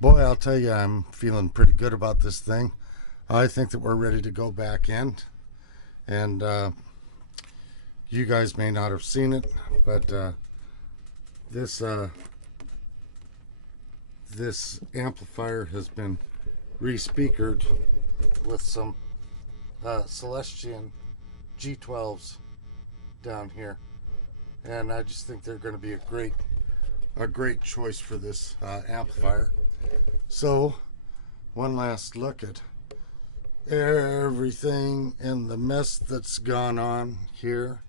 boy, I'll tell you, I'm feeling pretty good about this thing. I think that we're ready to go back in, and you guys may not have seen it, but this amplifier has been re-speakered with some Celestion G12s down here, and I just think they're going to be a great choice for this amplifier. So one last look at everything and the mess that's gone on here,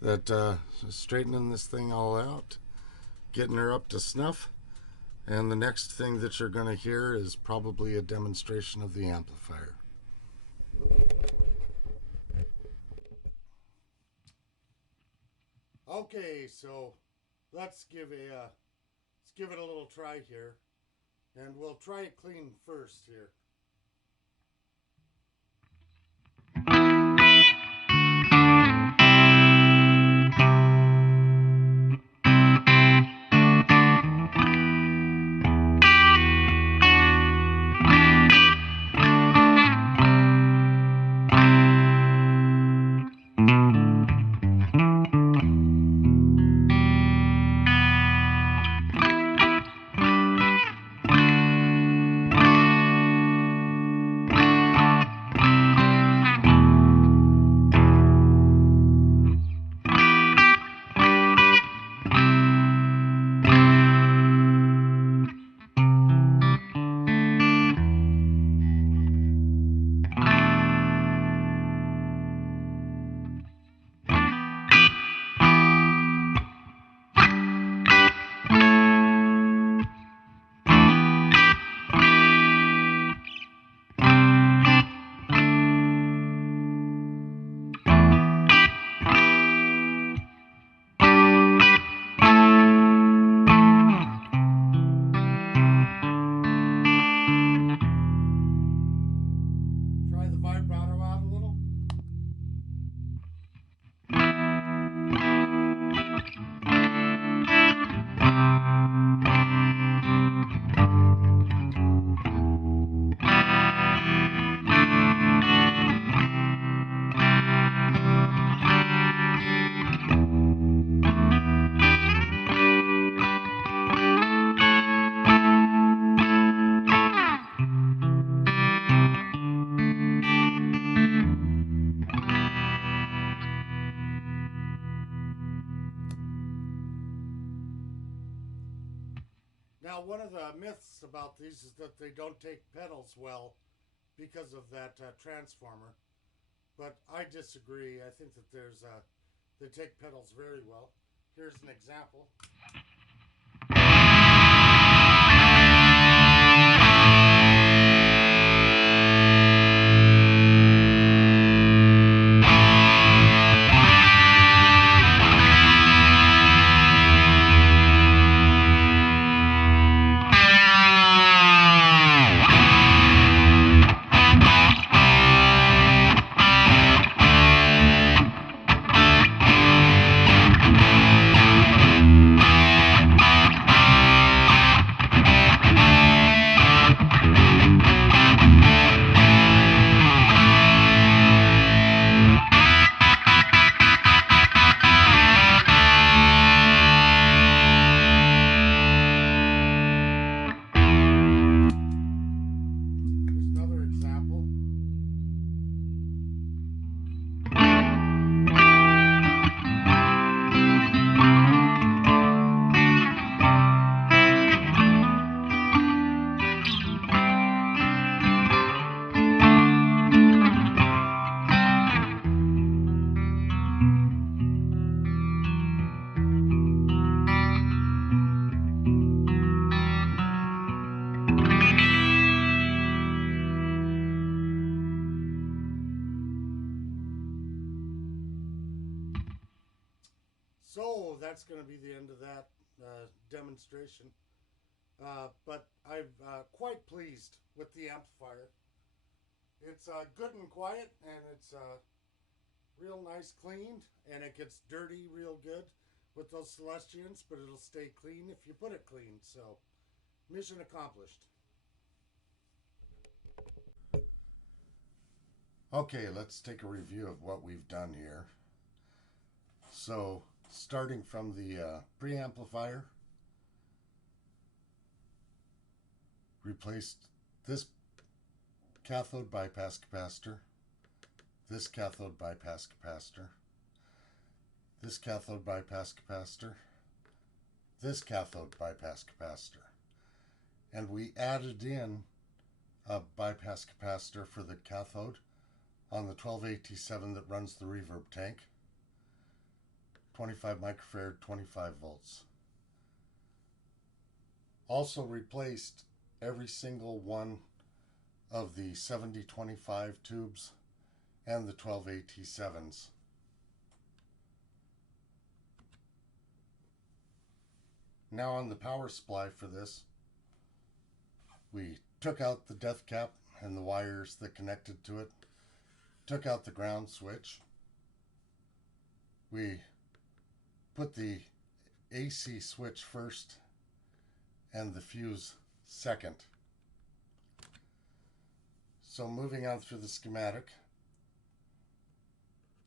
that straightening this thing all out, getting her up to snuff, and the next thing that you're going to hear is probably a demonstration of the amplifier. Okay, so let's give it a little try here, and we'll try it clean first here. Now, one of the myths about these is that they don't take pedals well because of that transformer, but I disagree. I think that they take pedals very well. Here's an example. So that's going to be the end of that demonstration. But I'm quite pleased with the amplifier. It's good and quiet, and it's real nice cleaned, and it gets dirty real good with those Celestians, but it'll stay clean if you put it clean. So, mission accomplished. Okay, let's take a review of what we've done here. So, starting from the preamplifier, replaced this cathode bypass capacitor, this cathode bypass capacitor, this cathode bypass capacitor, this cathode bypass capacitor, and we added in a bypass capacitor for the cathode on the 12AT7 that runs the reverb tank. 25 microfarad, 25 volts. Also replaced every single one of the 7025 tubes and the 12AT7s. Now on the power supply for this, we took out the death cap and the wires that connected to it, took out the ground switch. We put the AC switch first and the fuse second. So moving on through the schematic,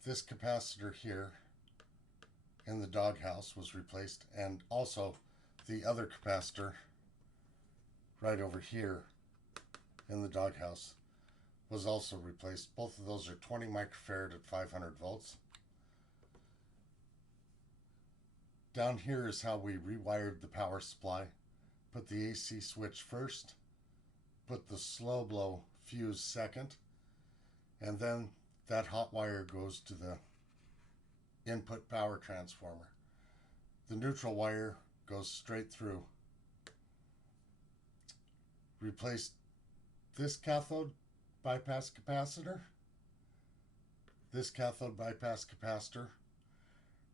this capacitor here in the doghouse was replaced, and also the other capacitor right over here in the doghouse was also replaced. Both of those are 20 microfarad at 500 volts. Down here is how we rewired the power supply. Put the AC switch first, put the slow blow fuse second, and then that hot wire goes to the input power transformer. The neutral wire goes straight through. Replaced this cathode bypass capacitor, this cathode bypass capacitor,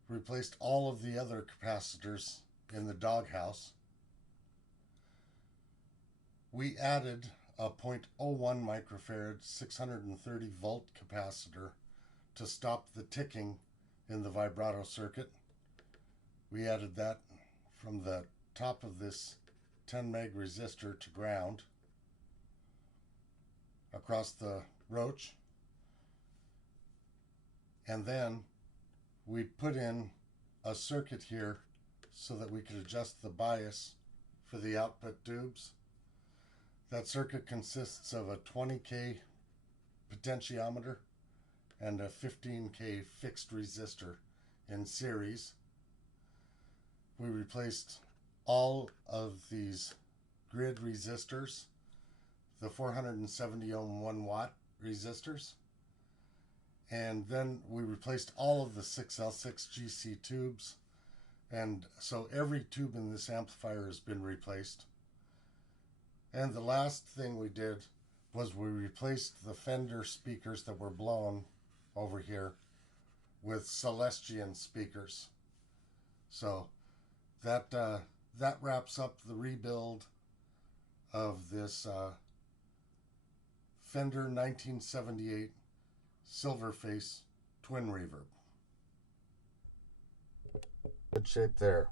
replaced all of the other capacitors in the doghouse. We added a 0.01 microfarad 630 volt capacitor to stop the ticking in the vibrato circuit. We added that from the top of this 10 meg resistor to ground across the roach, and then we put in a circuit here so that we could adjust the bias for the output tubes. That circuit consists of a 20K potentiometer and a 15K fixed resistor in series. We replaced all of these grid resistors, the 470 ohm 1 watt resistors. And then we replaced all of the 6L6 GC tubes. And so every tube in this amplifier has been replaced. And the last thing we did was we replaced the Fender speakers that were blown over here with Celestian speakers. So that wraps up the rebuild of this Fender 1978 Silverface twin reverb. Good shape there.